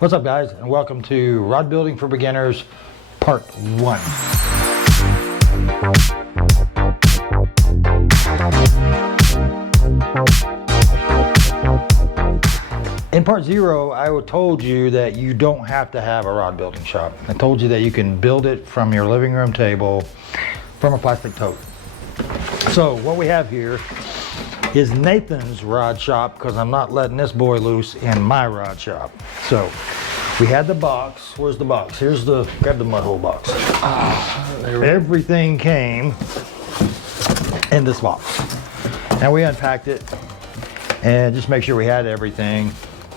What's up, guys, and welcome to Rod Building for Beginners, Part 1. In Part 0, I told you that you don't have to have a rod building shop. I told you that you can build it from your living room table from a plastic tote. So what we have here is Nathan's rod shop, because I'm not letting this boy loose in my rod shop. So we had the box. Where's the box? Here's the, grab the mud hole box. Everything came in this box. And we unpacked it and just make sure we had everything.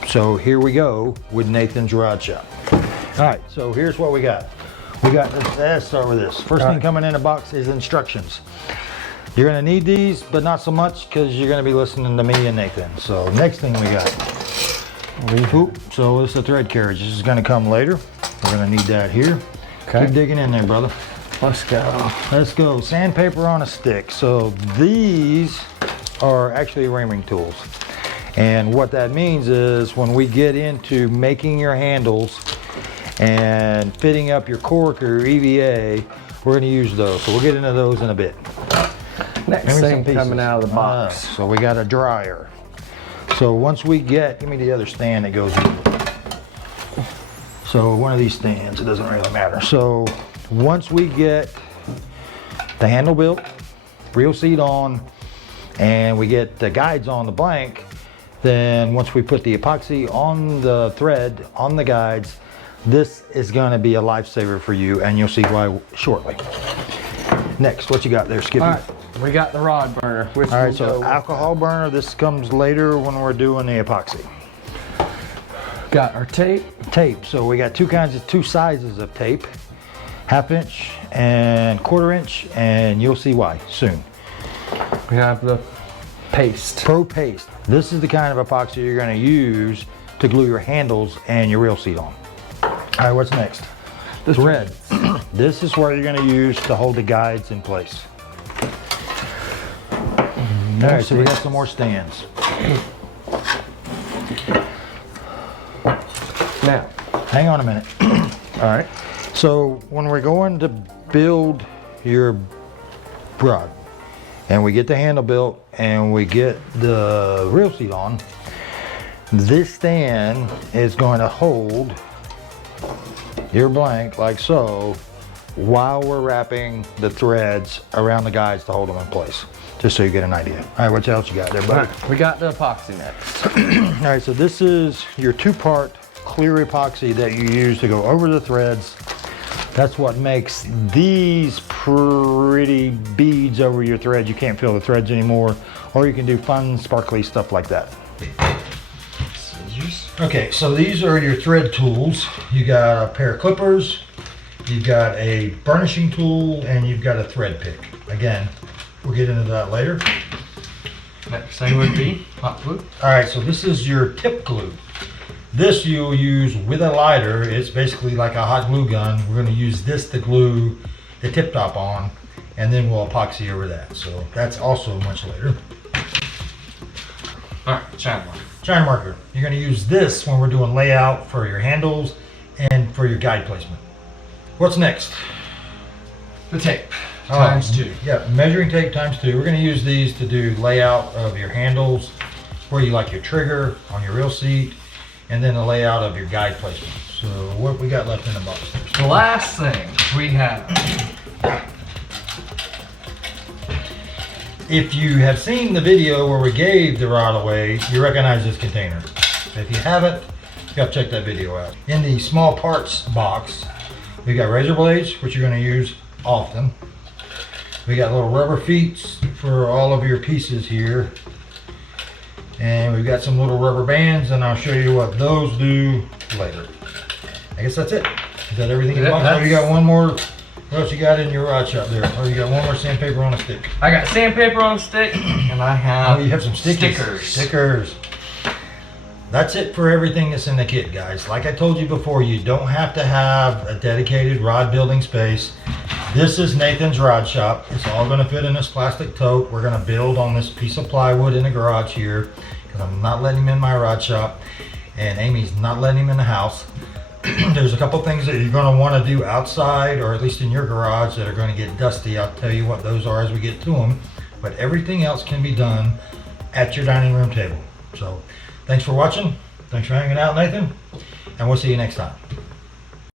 So here we go with Nathan's rod shop. All right, so here's what we got. Let's start with this. First thing coming in the box is instructions. You're gonna need these, but not so much because you're gonna be listening to me and Nathan. So next thing we got. So this is the thread carriage. This is gonna come later. We're gonna need that here. Okay. Keep digging in there, brother. Let's go. Let's go. Sandpaper on a stick. So these are actually reaming tools. And what that means is when we get into making your handles and fitting up your cork or EVA, we're gonna use those. So we'll get into those in a bit. Next thing coming out of the box. So we got a dryer. So once we get, give me the other stand that goes with it. So one of these stands, it doesn't really matter. So once we get the handle built, reel seat on, and we get the guides on the blank, then once we put the epoxy on the thread, on the guides, this is gonna be a lifesaver for you, and you'll see why shortly. Next, what you got there, Skippy? All right, we got the rod burner. All right, so alcohol burner, this comes later when we're doing the epoxy. Got our tape. So we got two sizes of tape, 1/2 inch and 1/4 inch, and you'll see why soon. We have the paste. Pro paste. This is the kind of epoxy you're gonna use to glue your handles and your reel seat on. All right, what's next? The thread. This is what you're gonna use to hold the guides in place. All right, so we got some more stands. Now, hang on a minute. All right, so when we're going to build your rod, and we get the handle built, and we get the reel seat on, this stand is going to hold your blank like so while we're wrapping the threads around the guides to hold them in place, just so you get an idea. All right, what else you got there, buddy? We got the epoxy next. All right, so this is your 2-part clear epoxy that you use to go over the threads. That's what makes these pretty beads over your thread. You can't feel the threads anymore, or you can do fun, sparkly stuff like that. Scissors. Okay, so these are your thread tools. You got a pair of clippers, you've got a burnishing tool, and you've got a thread pick. Again, we'll get into that later. Next thing would be hot glue. All right, so this is your tip glue. This you'll use with a lighter. It's basically like a hot glue gun. We're going to use this to glue the tip top on, and then we'll epoxy over that. So that's also much later. All right, shine marker. Shine marker. You're going to use this when we're doing layout for your handles and for your guide placement. What's next? The tape. ×2. Yeah, measuring tape ×2. We're going to use these to do layout of your handles, where you like your trigger on your reel seat, and then the layout of your guide placement. So what we got left in the box there? The last thing we have. If you have seen the video where we gave the rod away, you recognize this container. If you haven't, you got to check that video out. In the small parts box, we got razor blades, which you're going to use often. We got little rubber feet for all of your pieces here. And we've got some little rubber bands, and I'll show you what those do later. I guess that's it. Is that everything in the box? Oh, you got one more. What else you got in your rod shop there? Oh, you got one more sandpaper on a stick. I got sandpaper on a stick, and I have, you have some stickers. That's it for everything that's in the kit, guys. Like I told you before, you don't have to have a dedicated rod building space. This is Nathan's rod shop. It's all going to fit in this plastic tote. We're going to build on this piece of plywood in the garage here, because I'm not letting him in my rod shop. and Amy's not letting him in the house. There's a couple things that you're going to want to do outside, or at least in your garage, that are going to get dusty. I'll tell you what those are as we get to them. But everything else can be done at your dining room table. So thanks for watching. Thanks for hanging out, Nathan. And we'll see you next time.